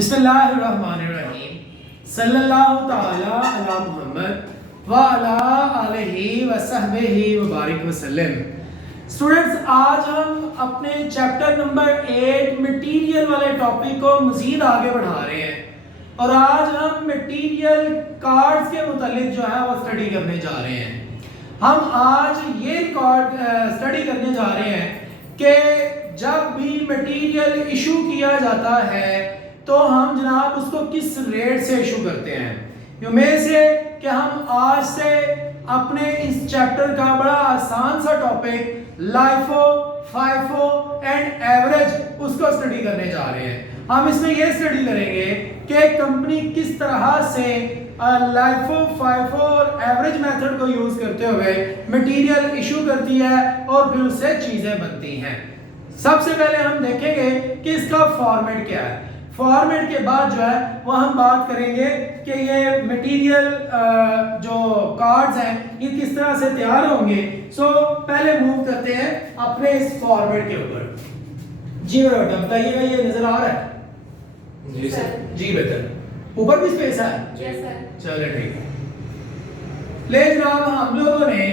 बिस्मिल्लाहिर्रहमानिर्रहीम सल्लल्लाहु ताला अला मुहम्मद व अला आलिहि व सहबिहि व बारिक वसल्लम। स्टूडेंट्स, आज हम अपने चैप्टर नंबर 8 मटेरियल वाले टॉपिक को मजीद आगे बढ़ा रहे हैं और आज हम मटेरियल कार्ड्स के मुतालिक जो है वो स्टडी करने जा रहे हैं। हम आज ये रिकॉर्ड स्टडी करने जा रहे हैं कि जब भी मटेरियल इशू किया जाता है तो हम जनाब उसको किस रेट से इशू करते हैं। उम्मीद से कि हम आज से अपने इस चैप्टर का बड़ा आसान सा topic LIFO, FIFO and average उसको स्टडी करने जा रहे हैं। हम इसमें यह स्टडी करेंगे कि कंपनी किस तरह से लाइफो, फाइफो और एवरेज मेथड को यूज करते हुए मटेरियल इशू करती है और फिर उससे चीजें बनती हैं। सबसे पहले हम देखेंगे कि इसका फॉर्मेट क्या है। फॉर्मेट के बाद जो है वो हम बात करेंगे कि ये मटेरियल जो कार्ड्स हैं ये किस तरह से तैयार होंगे। पहले मूव करते हैं अपने इस फॉर्मेट के ऊपर। जी बेटा बताइएगा, ये नजर आ रहा है? जी सर। जी बेहतर। ऊपर भी स्पेस है? Yes sir. चलो ठीक है। ले जनाब, हम लोगों ने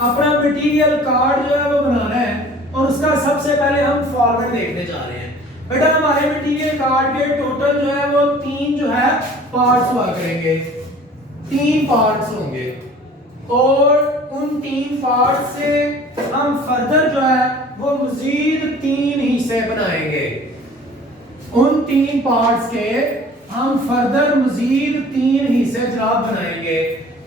अपना मटेरियल कार्ड जो है वो बनाना है और उसका सबसे पहले हम फॉर्मेट देखने जा रहे हैं। बेटा हमारे मटेरियल कार्ड के टोटल जो है वो 3 जो है पार्ट्स हुआ करेंगे, 3 पार्ट्स होंगे और उन 3 पार्ट्स से हम फर्दर जो है वो मजीद 3 हिस्से बनाएंगे। उन 3 पार्ट्स के हम फर्दर मजीद 3 हिस्से जनाब बनाएंगे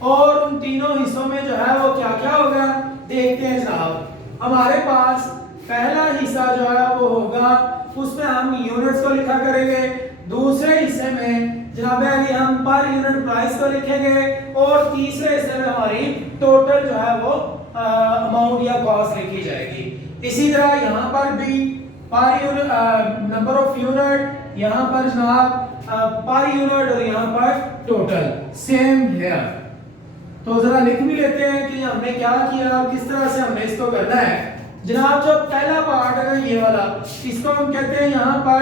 और उन तीनों हिस्सों में जो है वो क्या क्या होगा देखते हैं जनाब। हमारे पास पहला हिस्सा जो है वो होगा, उसमें हम यूनिट्स को लिखा करेंगे। दूसरे हिस्से में जनाब अली हम पर यूनिट प्राइस को लिखेंगे और तीसरे हिस्से में हमारी टोटल जो है वो अमाउंट या कॉस्ट लिखी जाएगी। इसी तरह यहाँ पर भी per unit number of unit, यहाँ पर जनाब पर यूनिट और यहाँ पर टोटल सेम है। तो जरा लिख भी लेते हैं कि हमने क्या किया, किस तरह से हमने इसको करना है। जनाब जो पहला पार्ट है ये वाला, इसको हम कहते हैं यहाँ पर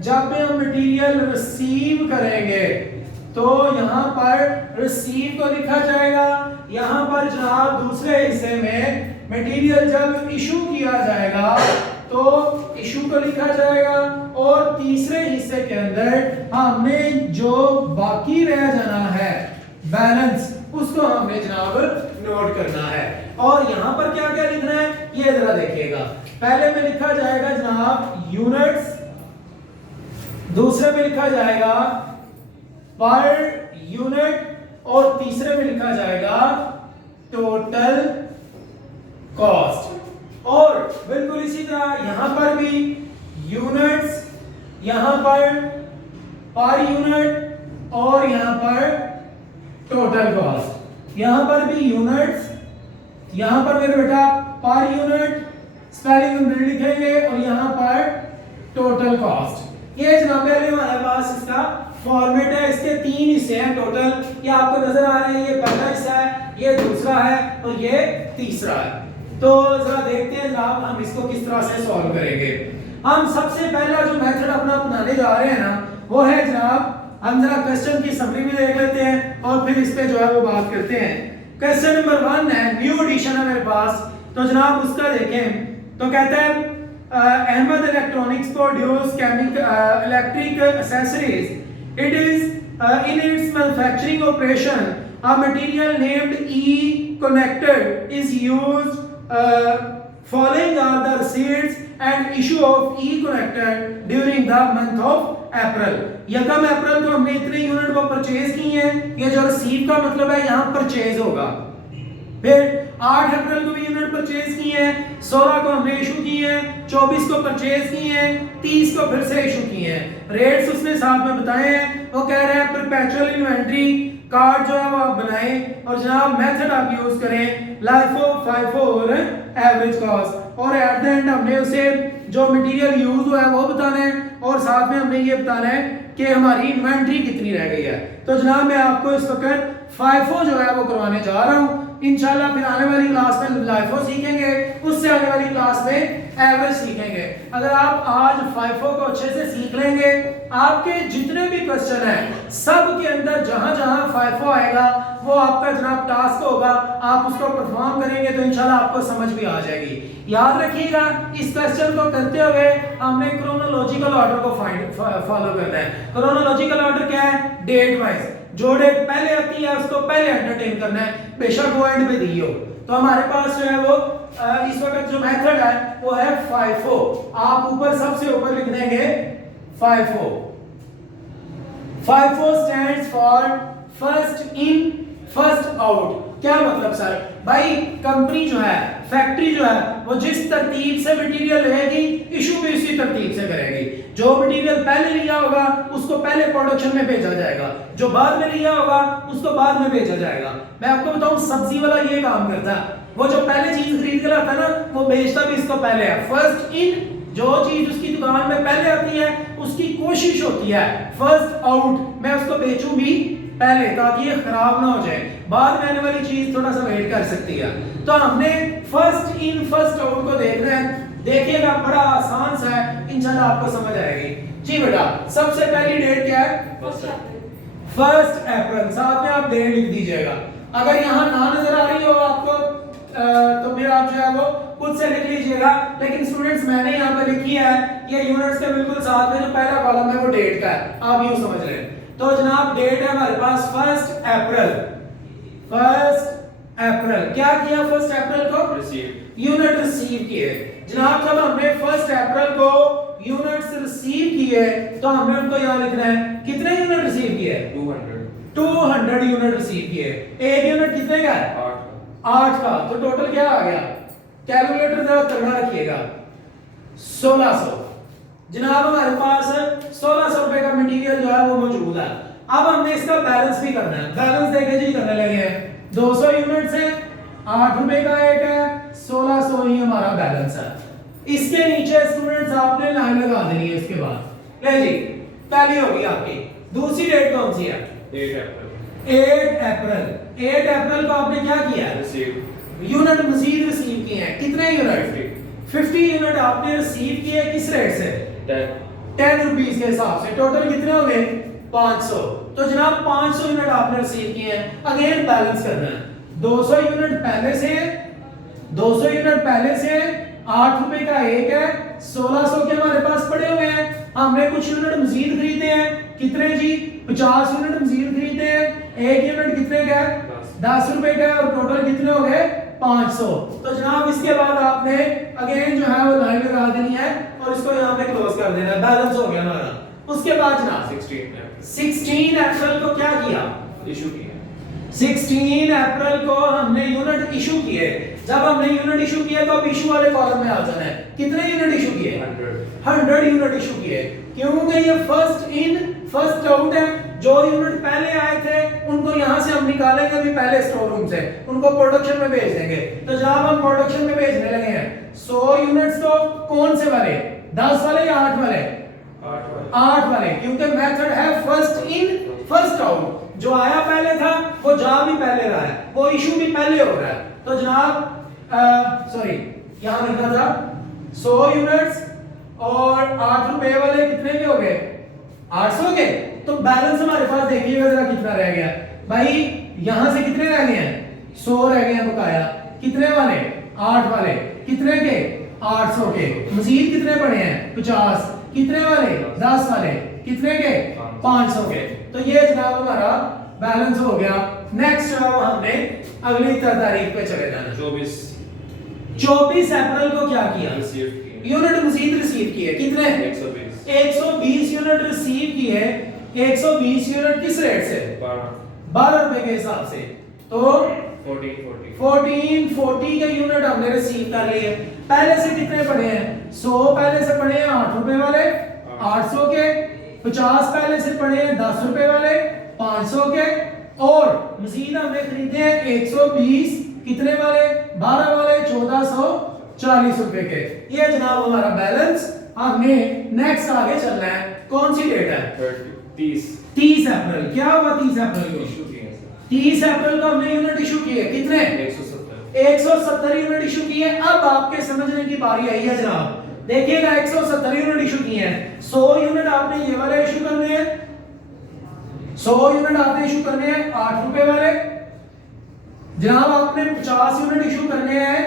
जब भी हम मटेरियल रिसीव करेंगे तो यहाँ पर रिसीव को लिखा जाएगा। यहाँ पर जनाब दूसरे हिस्से में मटेरियल जब इशू किया जाएगा तो इशू को लिखा जाएगा और तीसरे हिस्से के अंदर हमने जो बाकी रह जाना है बैलेंस उसको हमने जनाब नोट करना है। और यहाँ पर क्या क्या लिखना है ये जरा देखिएगा। पहले में लिखा जाएगा जनाब यूनिट्स, दूसरे में लिखा जाएगा पर यूनिट और तीसरे में लिखा जाएगा टोटल कॉस्ट। और बिल्कुल इसी तरह यहाँ पर भी यूनिट्स, यहाँ पर यूनिट और यहाँ पर टोटल कॉस्ट। यहाँ पर भी यूनिट्स, यहाँ पर मेरे बेटा पर यूनिट स्पेलिंग में लिखेंगे और यहाँ पर टोटल कॉस्ट। ये जनाब हमारे पास इसका फॉर्मेट है। इसके 3 हिस्से हैं टोटल, ये आपको नजर आ रहे हैं। ये पहला हिस्सा है, ये दूसरा है और ये तीसरा है। तो जरा देखते हैं जनाब हम इसको किस तरह से सॉल्व करेंगे। हम सबसे पहला जो मेथड अपना अपनाने जा रहे हैं ना वो है जनाब, हम जरा क्वेश्चन की समरी भी देख लेते हैं और फिर इस पे जो है वो बात करते हैं। क्वेश्चन नंबर 1 है, न्यू एडिशन है मेरे पास, तो जनाब उसका देखें। तो कहता है Ahmed electronics produce chemical electric accessories. It is in its manufacturing operation a material named E connector is used following are the receipts and issue of e-connector during the month of April। यकम अप्रैल को हमने इतने unit को purchase की हैं, ये जो receive का मतलब है यहाँ परचेज होगा। फिर 8 अप्रैल को भी यूनिट परचेज की हैं, 16 को हमने इशू की हैं, 24 को परचेज की हैं, 30 को फिर से इशू की हैं। रेट्स उसने साथ में बताए हैं। वो कह रहे हैं परपेचुअल इन्वेंटरी कार्ड जो है वो आप बनाएं और जनाब मेथड आप यूज करें लाइफो, फाइफो और एवरेज कॉस्ट। और एट द एंड हमने उसे जो मटेरियल यूज हुआ है वो बताना है और साथ में हमने ये बताना है कि हमारी इन्वेंटरी कितनी रह गई है। तो जनाब मैं आपको इस वक्त फाइफो जो है वो करवाने जा रहा हूँ। इंशाल्लाह फिर आने वाली क्लास में लाइफो सीखेंगे, उससे आने वाली क्लास में एवरेज सीखेंगे। अगर आप आज फाइफो को अच्छे से सीख लेंगे, आपके जितने भी क्वेश्चन हैं सब के अंदर जहां जहां फाइफो आएगा वो आपका जनाब टास्क होगा, आप उसको परफॉर्म करेंगे तो इंशाल्लाह आपको समझ भी आ जाएगी। याद रखिएगा इस क्वेश्चन को करते हुए हमने क्रोनोलॉजिकल ऑर्डर को फॉलो करना है। क्रोनोलॉजिकल ऑर्डर क्या है? डेट वाइज, जो डेट पहले आती है उसको पहले एंटरटेन करना है, बेशक वो एंड में दी हो। तो हमारे पास जो है वो इस वक्त जो मेथड है वो है फाइफो। आप ऊपर सबसे ऊपर लिख देंगे FIFO. FIFO stands for first in first out. क्या मतलब सर? भाई कंपनी जो है, फैक्ट्री जो है, वो जिस तरतीब से मटेरियल लेगी इशू भी उसी तरतीब से करेगी। जो मटेरियल पहले लिया होगा उसको पहले प्रोडक्शन में भेजा जाएगा, जो बाद में लिया होगा उसको बाद में भेजा जाएगा। मैं आपको बताऊं सब्जी वाला ये काम करता है, वो जो पहले चीज खरीद के लाता है ना वो बेचता भी इसको पहले है। फर्स्ट इन, जो चीज उसकी दुकान में पहले आती है उसकी कोशिश होती है फर्स्ट आउट, मैं उसको बेचूं भी पहले ताकि ये खराब ना हो जाए, बाद में आने वाली चीज थोड़ा सा वेट कर सकती है। तो हमने फर्स्ट इन फर्स्ट आउट को देखना है। देखिएगा बड़ा आसान सा है, इंशाल्लाह आपको समझ आएगी। जी बेटा, सबसे पहली डेट क्या है? First April. साथ में आप डेट लिख दीजिएगा। अगर यहाँ ना नजर आ रही हो आपको तो फिर आप जो है वो खुद से लिख लीजिएगा, लेकिन स्टूडेंट्स मैंने यहाँ पे लिखी है ये यूनिट्स के बिल्कुल साथ में जो पहला कॉलम है वो डेट का है, आप यूं समझ लें। तो जनाब डेट है हमारे पास फर्स्ट अप्रैल। फर्स्ट अप्रैल क्या किया? फर्स्ट अप्रैल को यूनिट रिसीव किए। जनाब जब हमने फर्स्ट अप्रैल को यूनिट्स रिसीव किए तो हमने उनको यहाँ लिखना है कितने यूनिट रिसीव किए? 200 यूनिट रिसीव किए। एक यूनिट कितने का है? 8 का। तो टोटल क्या आ गया? कैलकुलेटर जरा तगड़ा रखिएगा, 1600। जनाब हमारे पास 1600 रुपए का मटेरियल जो है वो मौजूद है। अब हमने इसका बैलेंस भी करना है। बैलेंस देखे जी करने लगे हैं। 200 यूनिट्स है, 8 रुपए का एक है, 1600 ही हमारा बैलेंस है। इसके नीचे स्टूडेंट्स आपने लाइन लगा देनी है। इसके बाद ले जी, पहली होगी आपकी। दूसरी डेट कौन सी है? 8 अप्रैल। 8 अप्रैल को आपने क्या किया? यूनिट मजीद रिसीव किए हैं। कितने यूनिट? 50 यूनिट आपने रिसीव किए। किस रेट से? 10 रुपीस के हिसाब से। टोटल कितने हो गए? 500। तो जनाब 500 यूनिट आपने रिसीव किए हैं। अगेन बैलेंस करना है। 200 यूनिट पहले से, 200 यूनिट पहले से, 8 रुपए का एक है, 1600 के हमारे पास पड़े हुए हैं। हमने कुछ यूनिट मजीद खरीदे हैं। कितने जी? 50 यूनिट मजीद खरीदे हैं। एक यूनिट कितने का है? 10 रुपए का। और टोटल कितने हो गए? 500। तो जनाब इसके बाद आपने अगेन जो है वो लाइन लगा देनी है और इसको यहाँ पे क्लोज कर देना है। बैलेंस हो गया हमारा। उसके बाद जनाब 16 अप्रैल को क्या किया? इशू किया। 16 अप्रैल को हमने यूनिट इशू किए। जब हमने यूनिट इशू किए तो अब इशू वाले कॉलम में आ जाना है। कितने यूनिट इशू किए? 100 यूनिट इशू किए। क्योंकि ये फर्स्ट इन फर्स्ट आउट है। जो यूनिट पहले आए थे उनको यहाँ से हम निकालेंगे भी पहले स्टोर रूम से, उनको प्रोडक्शन में भेज देंगे। तो जब हम प्रोडक्शन में भेजने लगे हैं 100 यूनिट्स तो कौन से वाले? 10 वाले या 8 वाले? 8 वाले। क्योंकि मेथड है फर्स्ट इन फर्स्ट आउट। जो आया पहले था वो जा भी पहले रहा है, वो इशू भी पहले हो रहा है। तो जनाब सॉरी यहाँ लिखना था 100 यूनिट्स और 8 रुपए वाले कितने के हो गए? 800 के। तो बैलेंस हमारे पास देखिएगा जरा कितना रह गया भाई। यहां से कितने रह गए हैं? 100 रह गए हैं बकाया। कितने वाले? 8 वाले। कितने के? 800 के। मजीद कितने पड़े हैं? 50। कितने वाले? 10 वाले। कितने के? 500 के। तो ये जनाब हमारा बैलेंस हो गया। नेक्स्ट जनाब हमने अगली तारीख पे चले जाना। 24 अप्रैल को क्या किया? यूनिट मजीद रिसीव किए। कितने? 120 यूनिट रिसीव किए। 120 यूनिट किस रेट से? 12 रुपए के हिसाब से। तो 1440 के यूनिट हमने रिसीव कर लिए। पहले से कितने पड़े हैं? 100 पहले से पड़े हैं 8 रुपए वाले 800 के। 50 पहले से पड़े हैं 10 रुपए वाले 500 के। और मजीद हमने खरीदे हैं 120 कितने वाले? 12 वाले 1440 रुपए के। ये जनाब हमारा बैलेंस। हमने नेक्स्ट आगे चलना है। कौन सी डेट है? 30 अप्रैल। क्या हुआ 30 अप्रैल को? 30 अप्रैल को हमने यूनिट इशू किए, कितने? 170 यूनिट इशू किए। अब आपके समझने की बारी आई है जनाब, देखिएगा 170 यूनिट इशू किए हैं, 100 यूनिट आपने ये वाले इशू करने हैं, 100 यूनिट आपने इशू करने हैं 8 रुपए वाले। जनाब आपने 50 यूनिट इशू करने हैं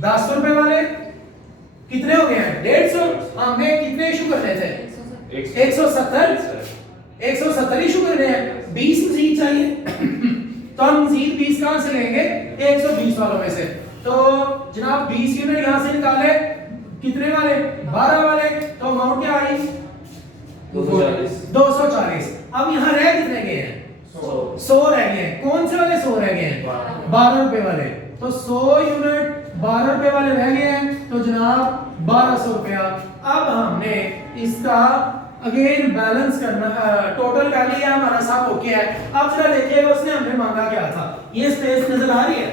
10 रुपए वाले, कितने हो गए हैं? 150। हमें कितने इशू करने थे? 170 इशू करने हैं, 20 मजीद चाहिए तो हम मजीद 20 कहां से लेंगे? 120 वालों में से। तो जनाब 20 यूनिट यहां से निकाले, कितने वाले? 12 वाले, तो अमाउंट क्या आई? 240। अब यहां रह कितने गए हैं? 100 रह गए हैं। कौन से वाले 100 रह गए हैं? 12 रुपए वाले। तो 100 यूनिट 12 रुपए वाले रह गए हैं, तो जनाब 1200 रुपया। अब हमने इसका अगेन बैलेंस करना, टोटल कर लिया हमारा, सब ओके है। अब जरा देखिएगा उसने हमने मांगा क्या था, ये स्पेस नजर आ रही है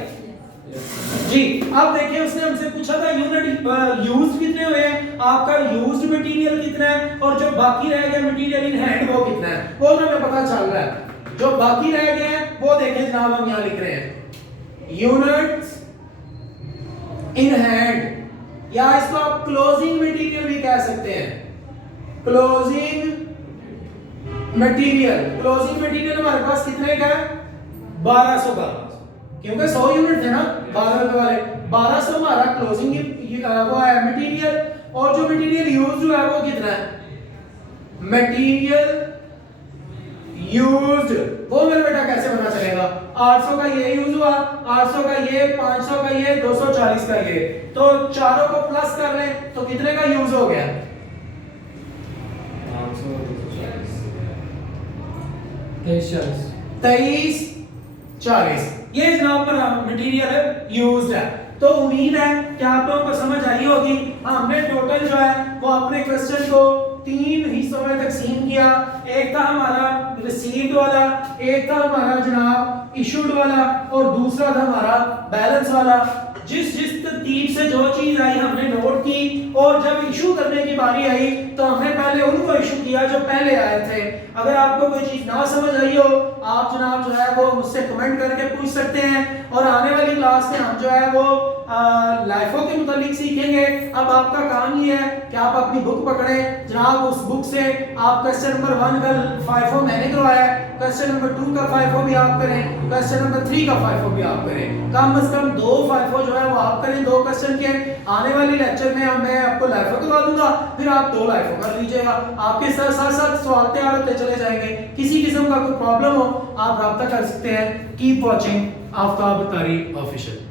जी। अब देखिए उसने हमसे पूछा था यूनिट यूज्ड कितने हुए हैं, आपका यूज्ड मटेरियल कितना है, और जो बाकी रह गया मटेरियल इन हैंड वो कितना है, वो हमें पता चल रहा है। जो बाकी रह गए हैं वो देखिए जनाब हम यहां लिख रहे हैं यूनिट्स इन हैंड, या इसको आप क्लोजिंग मटेरियल भी कह सकते हैं। क्लोजिंग मटेरियल, क्लोजिंग मटेरियल हमारे पास कितने का है? 1200 का, क्योंकि 100 यूनिट थे ना 12 रुपए वाले। 1200 हमारा क्लोजिंग वो है मटेरियल, और जो मटेरियल यूज हुआ है वो कितना है? मटेरियल यूज्ड, वो मेरे बेटा कैसे पता चलेगा? 800 का ये यूज हुआ, 800 का ये, 500 का ये, 240 का ये, तो चारों को प्लस कर लें तो कितने का यूज हो गया? 23 40। ये जनाब पर मटेरियल यूज्ड है। तो उम्मीद है कि आप लोगों को समझ आई होगी। हमने टोटल जो है वो अपने क्वेश्चन को 3 हिस्सों में तकसीम किया। एक था हमारा रिसीव्ड वाला, एक था हमारा जनाब इशूड वाला, और दूसरा था हमारा बैलेंस वाला। जिस जिस तरतीब से जो चीज आई हमने नोट की, और जब इशू करने की बारी आई तो हमने पहले उनको इशू किया जो पहले आए थे। अगर आपको कोई चीज ना समझ आई हो, आप जनाब जो है वो मुझसे कमेंट करके पूछ सकते हैं, और आने वाली क्लास में हम जो है वो लाइफों के मुतालिक सीखेंगे। अब आपका काम ये है कि आप अपनी बुक पकड़ें जनाब, उस बुक से आप क्वेश्चन नंबर 1 का 5 मैंने करवाया है, क्वेश्चन नंबर 2 का 5 भी आप करें, क्वेश्चन नंबर 3 का 5 भी आप करें। कम से कम 2 5 जो है वो आप करें 2 क्वेश्चन के। आने वाली लेक्चर में मैं आपको लाइफों करवा दूंगा, फिर आप 2 लाइफों कर लीजिएगा। आपके साथ साथ सवाल तैयार होते चले जाएंगे। किसी किस्म का कोई प्रॉब्लम हो आप रब्ता कर सकते हैं। कीप वॉचिंग आफ्ताब तारी ऑफिशियल।